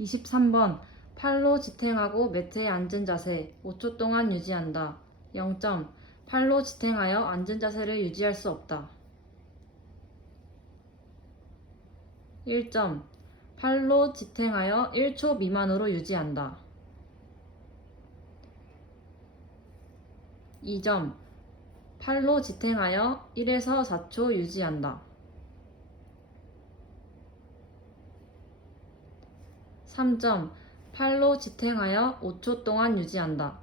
23번 팔로 지탱하고 매트에 앉은 자세 5초 동안 유지한다. 0점. 팔로 지탱하여 앉은 자세를 유지할 수 없다. 1점. 팔로 지탱하여 1초 미만으로 유지한다. 2점. 팔로 지탱하여 1에서 4초 유지한다. 3점. 팔로 지탱하여 5초 동안 유지한다.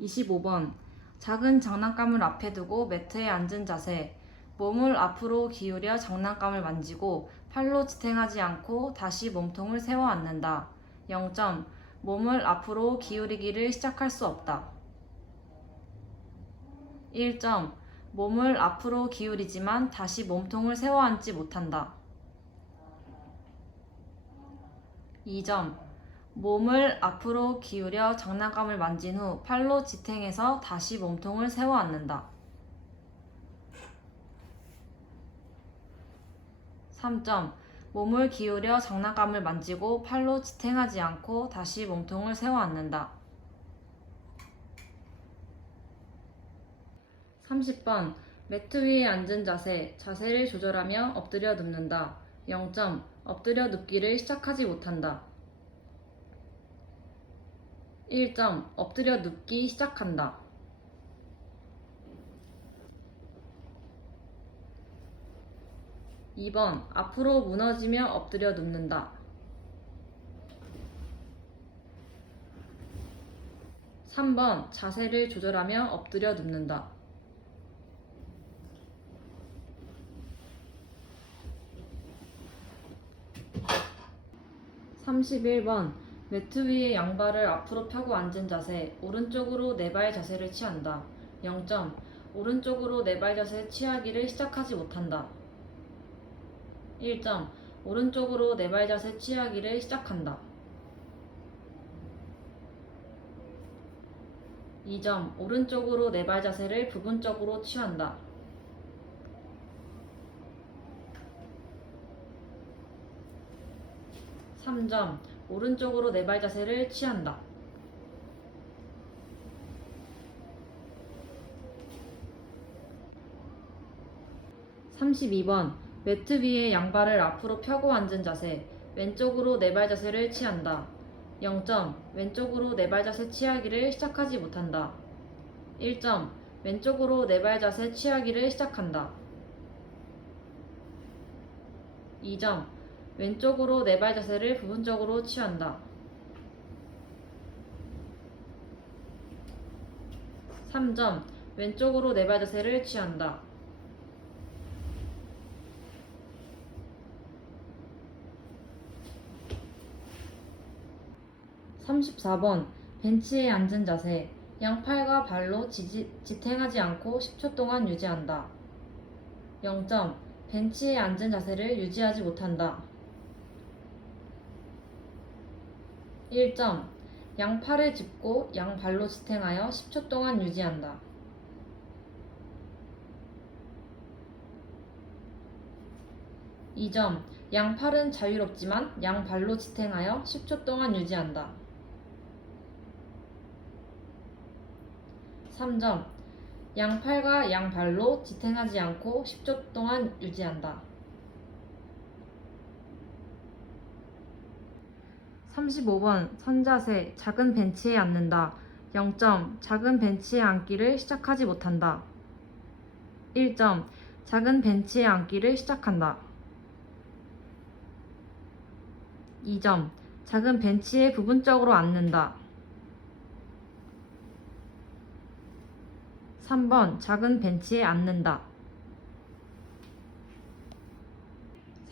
25번 작은 장난감을 앞에 두고 매트에 앉은 자세. 몸을 앞으로 기울여 장난감을 만지고 팔로 지탱하지 않고 다시 몸통을 세워 앉는다. 0점. 몸을 앞으로 기울이기를 시작할 수 없다. 1점. 몸을 앞으로 기울이지만 다시 몸통을 세워 앉지 못한다. 2점. 몸을 앞으로 기울여 장난감을 만진 후 팔로 지탱해서 다시 몸통을 세워 앉는다. 3점. 몸을 기울여 장난감을 만지고 팔로 지탱하지 않고 다시 몸통을 세워 앉는다. 30번 매트 위에 앉은 자세. 자세를 조절하며 엎드려 눕는다. 0점. 엎드려 눕기를 시작하지 못한다. 1점. 엎드려 눕기 시작한다. 2번 앞으로 무너지며 엎드려 눕는다. 3번 자세를 조절하며 엎드려 눕는다. 31번 매트 위에 양발을 앞으로 펴고 앉은 자세. 오른쪽으로 네 발 자세를 취한다. 0점. 오른쪽으로 네 발 자세 취하기를 시작하지 못한다. 1점. 오른쪽으로 네 발 자세 취하기를 시작한다. 2점. 오른쪽으로 네 발 자세를 부분적으로 취한다. 3점. 오른쪽으로 네 발 자세를 취한다. 32번 매트 위에 양발을 앞으로 펴고 앉은 자세. 왼쪽으로 네 발 자세를 취한다. 0점. 왼쪽으로 네 발 자세 취하기를 시작하지 못한다. 1점. 왼쪽으로 네 발 자세 취하기를 시작한다. 2점. 왼쪽으로 네 발 자세를 부분적으로 취한다. 3점. 왼쪽으로 네 발 자세를 취한다. 34번 벤치에 앉은 자세. 양팔과 발로 지탱하지 않고 10초 동안 유지한다. 0점. 벤치에 앉은 자세를 유지하지 못한다. 1점. 양팔을 짚고 양발로 지탱하여 10초 동안 유지한다. 2점. 양팔은 자유롭지만 양발로 지탱하여 10초 동안 유지한다. 3점. 양팔과 양발로 지탱하지 않고 10초 동안 유지한다. 35번 선자세. 작은 벤치에 앉는다. 0점. 작은 벤치에 앉기를 시작하지 못한다. 1점. 작은 벤치에 앉기를 시작한다. 2점. 작은 벤치에 부분적으로 앉는다. 3번 작은 벤치에 앉는다.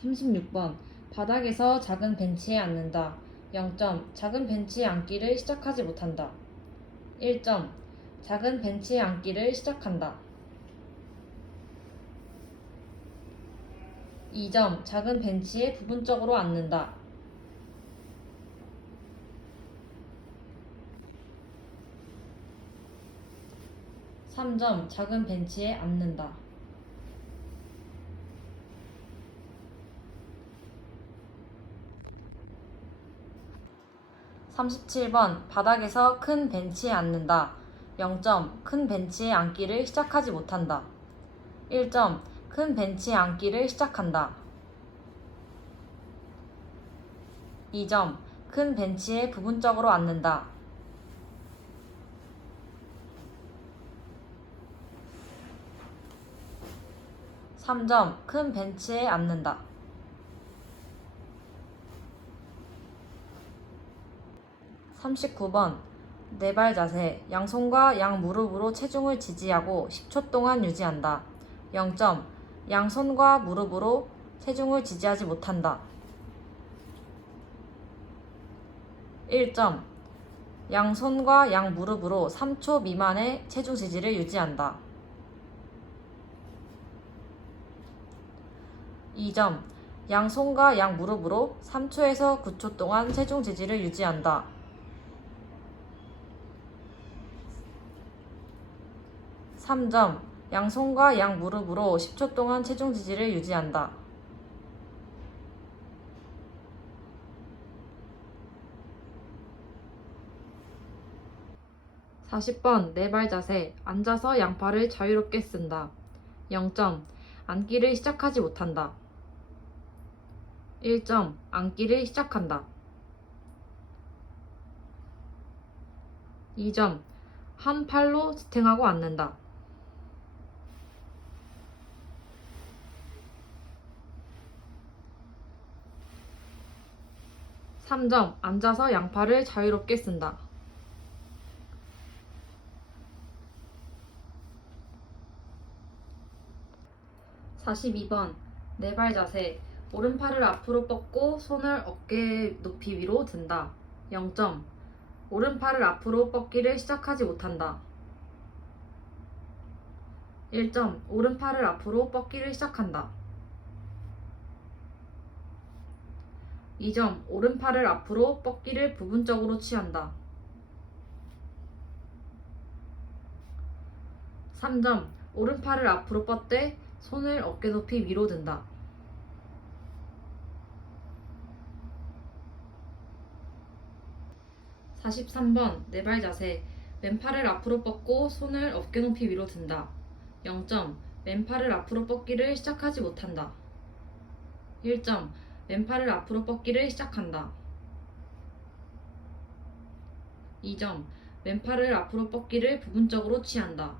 36번 바닥에서 작은 벤치에 앉는다. 0점. 작은 벤치에 앉기를 시작하지 못한다. 1점. 작은 벤치에 앉기를 시작한다. 2점. 작은 벤치에 부분적으로 앉는다. 3점 작은 벤치에 앉는다. 37번 바닥에서 큰 벤치에 앉는다. 0점 큰 벤치에 앉기를 시작하지 못한다. 1점 큰 벤치에 앉기를 시작한다. 2점 큰 벤치에 부분적으로 앉는다. 3점 큰 벤치에 앉는다. 39번 네 발 자세 양손과 양무릎으로 체중을 지지하고 10초 동안 유지한다. 0점 양손과 무릎으로 체중을 지지하지 못한다. 1점 양손과 양무릎으로 3초 미만의 체중 지지를 유지한다. 2점 양손과 양무릎으로 3초에서 9초 동안 체중 지지를 유지한다. 3점 양손과 양무릎으로 10초 동안 체중 지지를 유지한다. 40번 네 발 자세 앉아서 양팔을 자유롭게 쓴다. 0점 앉기를 시작하지 못한다. 1점 앉기를 시작한다. 2점 한 팔로 지탱하고 앉는다. 3점 앉아서 양팔을 자유롭게 쓴다. 42번 네 발 자세 오른팔을 앞으로 뻗고 손을 어깨 높이 위로 든다. 0점 오른팔을 앞으로 뻗기를 시작하지 못한다. 1점 오른팔을 앞으로 뻗기를 시작한다. 2점 오른팔을 앞으로 뻗기를 부분적으로 취한다. 3점 오른팔을 앞으로 뻗되 손을 어깨 높이 위로 든다. 43번 네 발 자세 왼팔을 앞으로 뻗고 손을 어깨 높이 위로 든다. 0점 왼팔을 앞으로 뻗기를 시작하지 못한다. 1점 왼팔을 앞으로 뻗기를 시작한다. 2점 왼팔을 앞으로 뻗기를 부분적으로 취한다.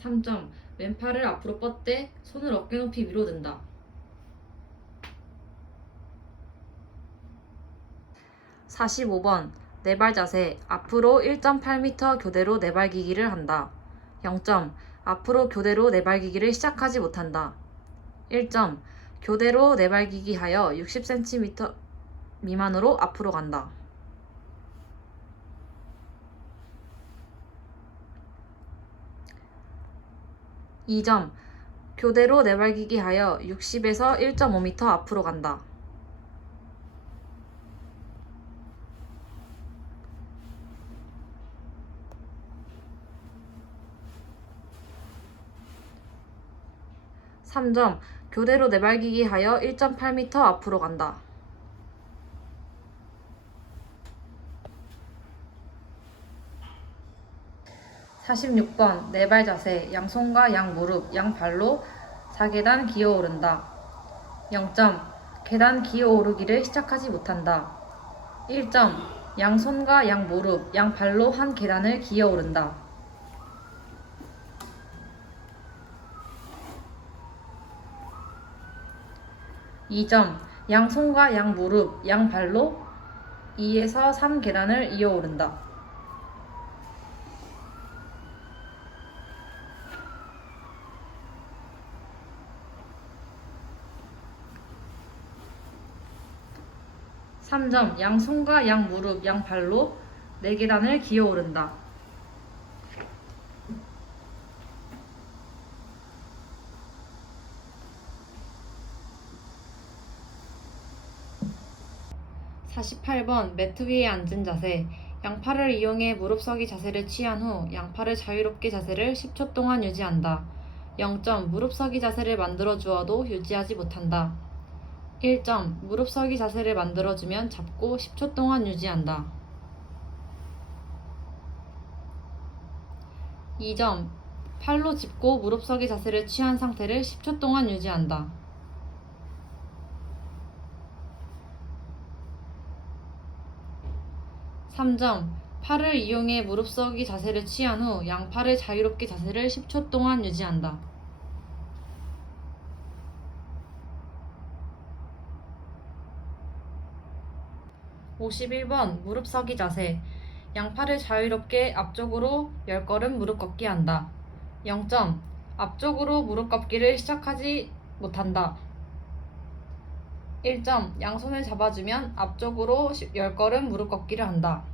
3점 왼팔을 앞으로 뻗되 손을 어깨 높이 위로 든다. 45번 네 발 자세 앞으로 1.8m 교대로 내발기기를 한다. 0점 앞으로 교대로 내발기기를 시작하지 못한다. 1점 교대로 내발기기 하여 60cm 미만으로 앞으로 간다. 2점 교대로 내발기기 하여 60에서 1.5m 앞으로 간다. 3점 교대로 내발기기 하여 1.8m 앞으로 간다. 46번 네 발 자세 양손과 양무릎, 양발로 4계단 기어오른다. 0점 계단 기어오르기를 시작하지 못한다. 1점 양손과 양무릎, 양발로 한 계단을 기어오른다. 2점 양손과 양무릎, 양발로 2에서 3계단을 이어오른다. 3점 양손과 양무릎, 양발로 4계단을 기어오른다. 48번 매트 위에 앉은 자세 양팔을 이용해 무릎 서기 자세를 취한 후 양팔을 자유롭게 자세를 10초 동안 유지한다. 0점. 무릎 서기 자세를 만들어 주어도 유지하지 못한다. 1점. 무릎 서기 자세를 만들어 주면 잡고 10초 동안 유지한다. 2점. 팔로 짚고 무릎 서기 자세를 취한 상태를 10초 동안 유지한다. 3점. 팔을 이용해 무릎 서기 자세를 취한 후 양팔을 자유롭게 자세를 10초 동안 유지한다. 51번 무릎 서기 자세. 양팔을 자유롭게 앞쪽으로 10걸음 무릎 걷기 한다. 0점. 앞쪽으로 무릎 걷기를 시작하지 못한다. 1점. 양손을 잡아주면 앞쪽으로 10걸음 무릎 걷기를 한다.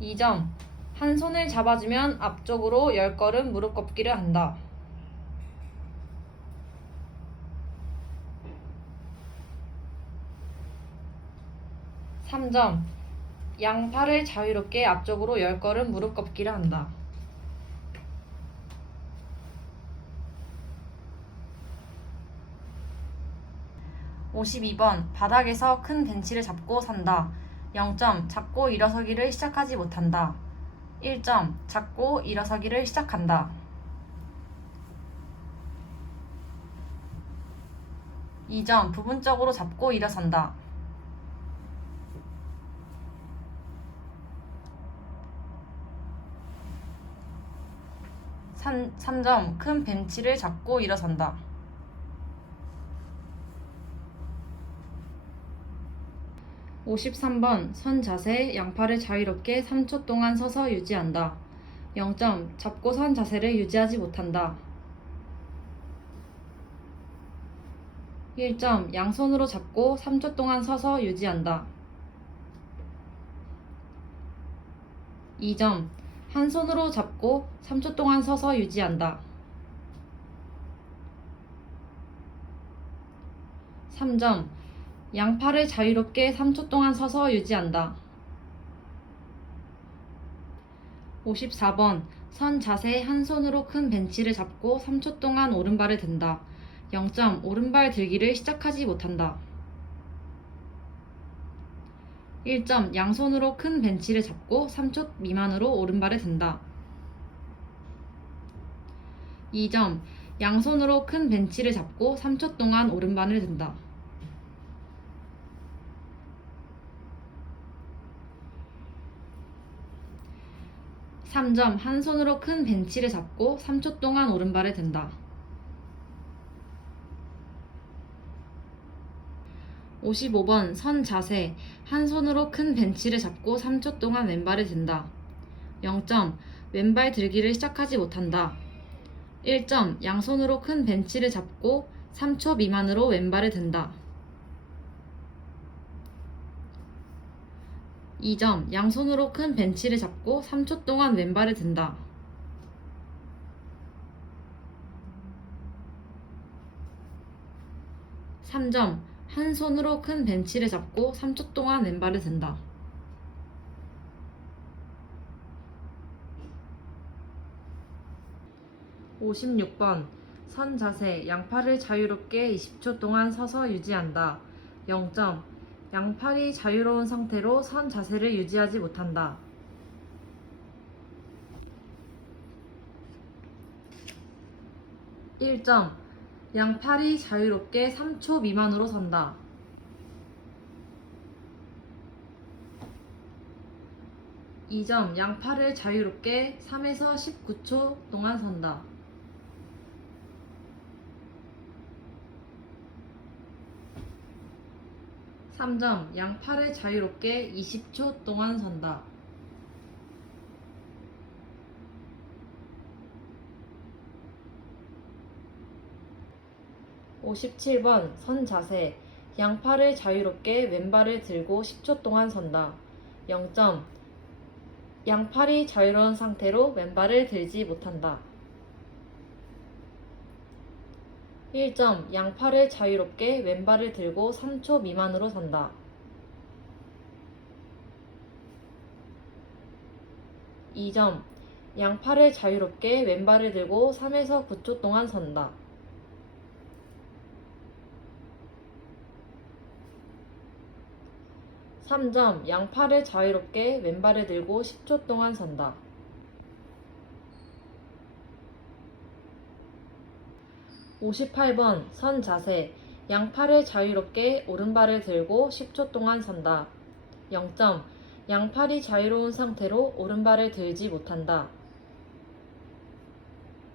2점. 한 손을 잡아주면 앞쪽으로 10걸음 무릎 걷기를 한다. 3점. 양팔을 자유롭게 앞쪽으로 10걸음 무릎 걷기를 한다. 52번 바닥에서 큰 벤치를 잡고 산다. 0점. 잡고 일어서기를 시작하지 못한다. 1점. 잡고 일어서기를 시작한다. 2점. 부분적으로 잡고 일어선다. 3점. 큰 벤치를 잡고 일어선다. 53번 선 자세. 양팔을 자유롭게 3초 동안 서서 유지한다. 0점. 잡고 선 자세를 유지하지 못한다. 1점. 양손으로 잡고 3초 동안 서서 유지한다. 2점. 한 손으로 잡고 3초 동안 서서 유지한다. 3점. 양팔을 자유롭게 3초 동안 서서 유지한다. 54번 선 자세. 한 손으로 큰 벤치를 잡고 3초 동안 오른발을 든다. 0점. 오른발 들기를 시작하지 못한다. 1점. 양손으로 큰 벤치를 잡고 3초 미만으로 오른발을 든다. 2점. 양손으로 큰 벤치를 잡고 3초 동안 오른발을 든다. 3점. 한 손으로 큰 벤치를 잡고 3초 동안 오른발을 든다. 55번 선 자세. 한 손으로 큰 벤치를 잡고 3초 동안 왼발을 든다. 0점. 왼발 들기를 시작하지 못한다. 1점. 양손으로 큰 벤치를 잡고 3초 미만으로 왼발을 든다. 2점. 양손으로 큰 벤치를 잡고 3초 동안 왼발을 든다. 3점. 한 손으로 큰 벤치를 잡고 3초 동안 왼발을 든다. 56번 선 자세. 양팔을 자유롭게 20초 동안 서서 유지한다. 0점. 양팔이 자유로운 상태로 선 자세를 유지하지 못한다. 1점. 양팔이 자유롭게 3초 미만으로 선다. 2점. 양팔을 자유롭게 3에서 19초 동안 선다. 3점. 양팔을 자유롭게 20초 동안 선다. 57번 선 자세. 양팔을 자유롭게 왼발을 들고 10초 동안 선다. 0점. 양팔이 자유로운 상태로 왼발을 들지 못한다. 1점. 양팔을 자유롭게 왼발을 들고 3초 미만으로 선다. 2점. 양팔을 자유롭게 왼발을 들고 3에서 9초 동안 선다. 3점. 양팔을 자유롭게 왼발을 들고 10초 동안 선다. 58번 선 자세. 양팔을 자유롭게 오른발을 들고 10초 동안 선다. 0점. 양팔이 자유로운 상태로 오른발을 들지 못한다.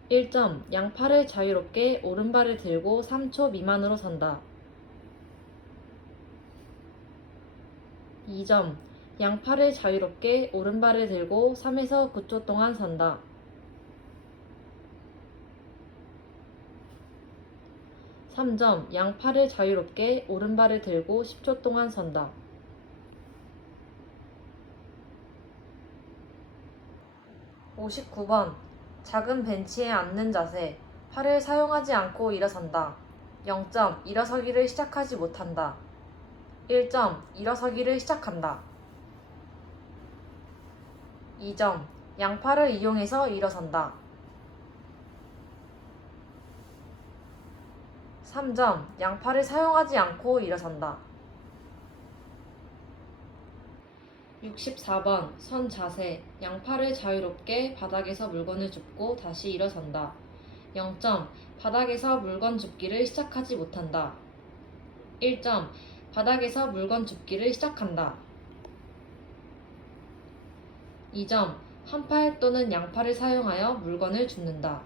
1점. 양팔을 자유롭게 오른발을 들고 3초 미만으로 선다. 2점. 양팔을 자유롭게 오른발을 들고 3에서 9초 동안 선다. 3점. 양팔을 자유롭게 오른발을 들고 10초 동안 선다. 59번 작은 벤치에 앉는 자세. 팔을 사용하지 않고 일어선다. 0점. 일어서기를 시작하지 못한다. 1점. 일어서기를 시작한다. 2점. 양팔을 이용해서 일어선다. 3점. 양팔을 사용하지 않고 일어선다. 64번 선 자세. 양팔을 자유롭게 바닥에서 물건을 줍고 다시 일어선다. 0점. 바닥에서 물건 줍기를 시작하지 못한다. 1점. 바닥에서 물건 줍기를 시작한다. 2점. 한 팔 또는 양팔을 사용하여 물건을 줍는다.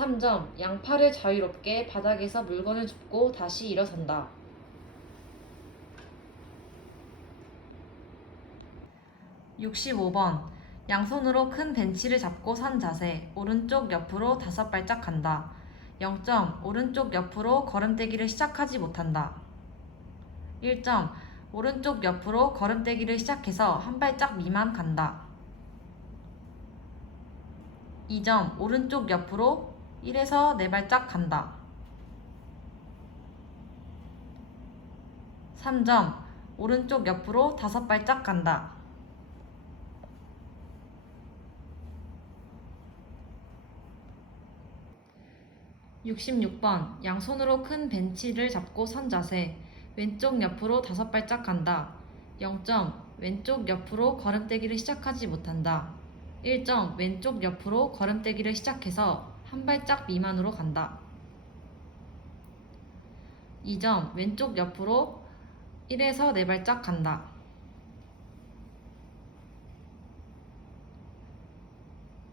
3점. 양팔을 자유롭게 바닥에서 물건을 줍고 다시 일어선다. 65번 양손으로 큰 벤치를 잡고 선 자세. 오른쪽 옆으로 5발짝 간다. 0점. 오른쪽 옆으로 걸음떼기를 시작하지 못한다. 1점. 오른쪽 옆으로 걸음떼기를 시작해서 한 발짝 미만 간다. 2점. 오른쪽 옆으로 1에서 4발짝 간다. 3점. 오른쪽 옆으로 5발짝 간다. 66번 양손으로 큰 벤치를 잡고 선 자세. 왼쪽 옆으로 5발짝 간다. 0점. 왼쪽 옆으로 걸음떼기를 시작하지 못한다. 1점. 왼쪽 옆으로 걸음떼기를 시작해서 한 발짝 미만으로 간다. 2점. 왼쪽 옆으로 1에서 4발짝 간다.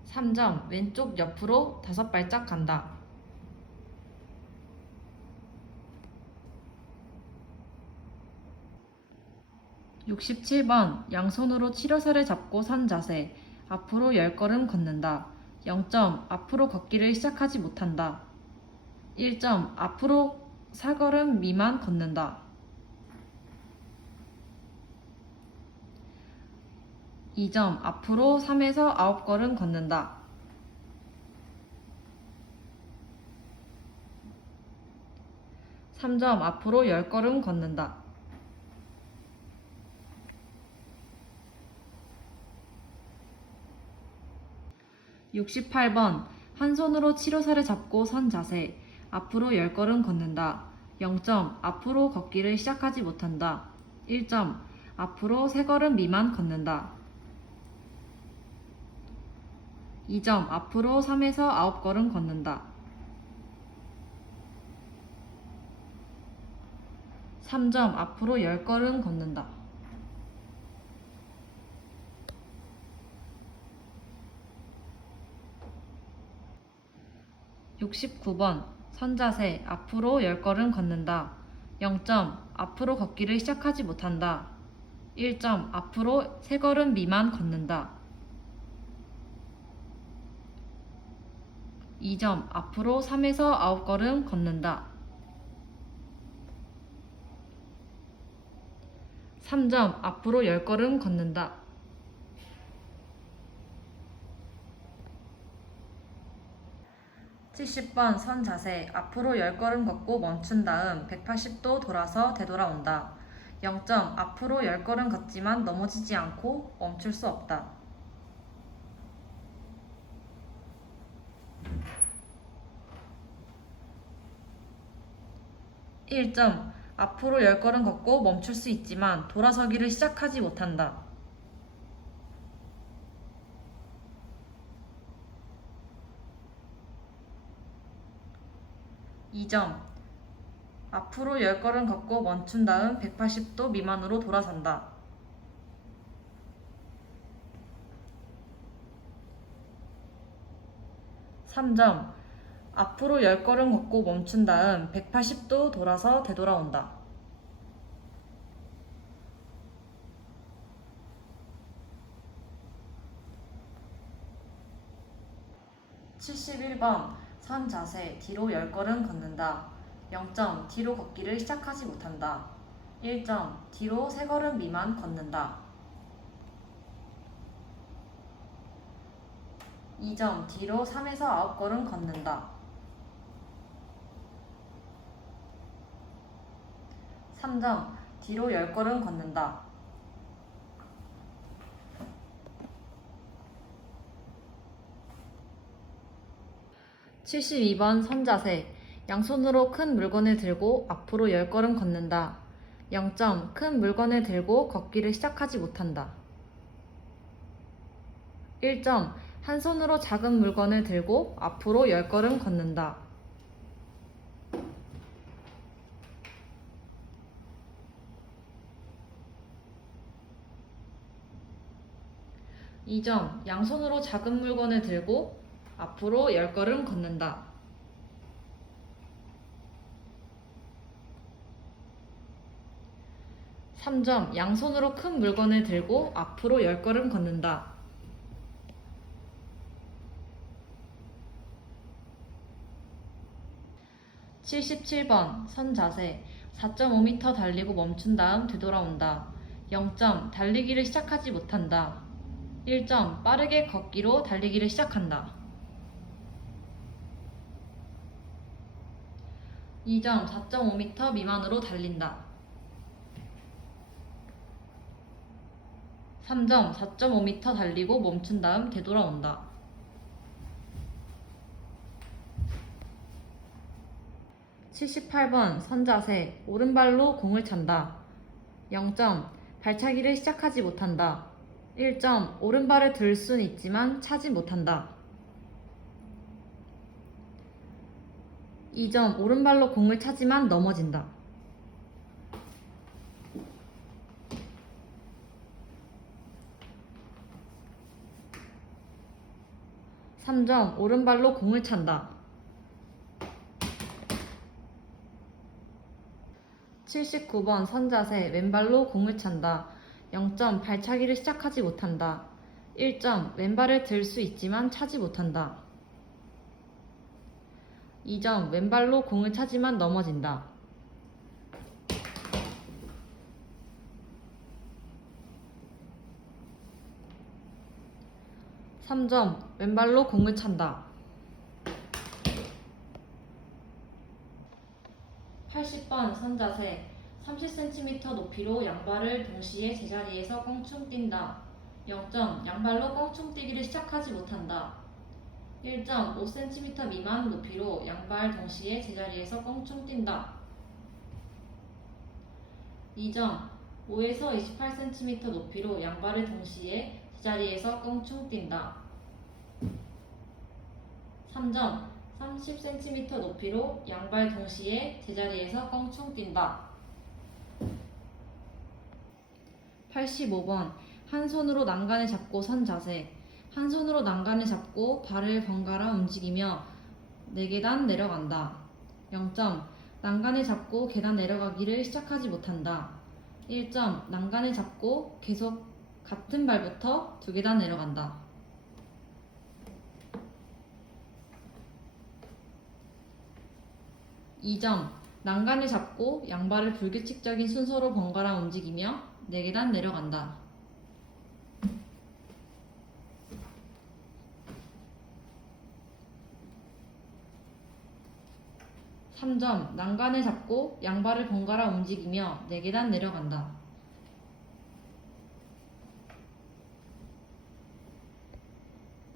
3점. 왼쪽 옆으로 5발짝 간다. 67번 양손으로 치료사를 잡고 선 자세. 앞으로 10걸음 걷는다. 0점. 앞으로 걷기를 시작하지 못한다. 1점. 앞으로 4걸음 미만 걷는다. 2점. 앞으로 3에서 9걸음 걷는다. 3점. 앞으로 10걸음 걷는다. 68번 한 손으로 치료사를 잡고 선 자세. 앞으로 10걸음 걷는다. 0점. 앞으로 걷기를 시작하지 못한다. 1점. 앞으로 3걸음 미만 걷는다. 2점. 앞으로 3에서 9걸음 걷는다. 3점. 앞으로 10걸음 걷는다. 69번 선자세. 앞으로 10걸음 걷는다. 0점. 앞으로 걷기를 시작하지 못한다. 1점. 앞으로 3걸음 미만 걷는다. 2점. 앞으로 3에서 9걸음 걷는다. 3점. 앞으로 10걸음 걷는다. 70번 선 자세. 앞으로 10걸음 걷고 멈춘 다음 180도 돌아서 되돌아온다. 0점. 앞으로 10걸음 걷지만 넘어지지 않고 멈출 수 없다. 1점. 앞으로 10걸음 걷고 멈출 수 있지만 돌아서기를 시작하지 못한다. 2점. 앞으로 10걸음 걷고 멈춘 다음 180도 미만으로 돌아선다. 3점. 앞으로 10걸음 걷고 멈춘 다음 180도 돌아서 되돌아온다. 71번 선 자세. 뒤로 10걸음 걷는다. 0점. 뒤로 걷기를 시작하지 못한다. 1점. 뒤로 3걸음 미만 걷는다. 2점. 뒤로 3에서 9걸음 걷는다. 3점. 뒤로 10걸음 걷는다. 72번 선자세. 양손으로 큰 물건을 들고 앞으로 10걸음 걷는다. 0점. 큰 물건을 들고 걷기를 시작하지 못한다. 1점. 한 손으로 작은 물건을 들고 앞으로 10걸음 걷는다. 2점. 양손으로 작은 물건을 들고 앞으로 10걸음 걷는다. 3점. 양손으로 큰 물건을 들고 앞으로 10걸음 걷는다. 77번 선 자세. 4.5m 달리고 멈춘 다음 되돌아온다. 0점. 달리기를 시작하지 못한다. 1점. 빠르게 걷기로 달리기를 시작한다. 2점. 4.5m 미만으로 달린다. 3점. 4.5m 달리고 멈춘 다음 되돌아온다. 78번 선자세. 오른발로 공을 찬다. 0점. 발차기를 시작하지 못한다. 1점. 오른발을 들 수는 있지만 차지 못한다. 2점. 오른발로 공을 차지만 넘어진다. 3점. 오른발로 공을 찬다. 79번 선자세. 왼발로 공을 찬다. 0점. 발차기를 시작하지 못한다. 1점. 왼발을 들 수 있지만 차지 못한다. 2점. 왼발로 공을 차지만 넘어진다. 3점. 왼발로 공을 찬다. 80번 선자세. 30cm 높이로 양발을 동시에 제자리에서 껑충 뛴다. 0점. 양발로 껑충 뛰기를 시작하지 못한다. 1점. 5cm 미만 높이로 양발 동시에 제자리에서 껑충 뛴다. 2점. 5에서 28cm 높이로 양발을 동시에 제자리에서 껑충 뛴다. 3점. 30cm 높이로 양발 동시에 제자리에서 껑충 뛴다. 85번 한 손으로 난간을 잡고 선 자세. 한 손으로 난간을 잡고 발을 번갈아 움직이며 4계단 내려간다. 0점. 난간을 잡고 계단 내려가기를 시작하지 못한다. 1점. 난간을 잡고 계속 같은 발부터 2계단 내려간다. 2점. 난간을 잡고 양발을 불규칙적인 순서로 번갈아 움직이며 4계단 내려간다. 3점. 난간을 잡고 양발을 번갈아 움직이며 4계단 내려간다.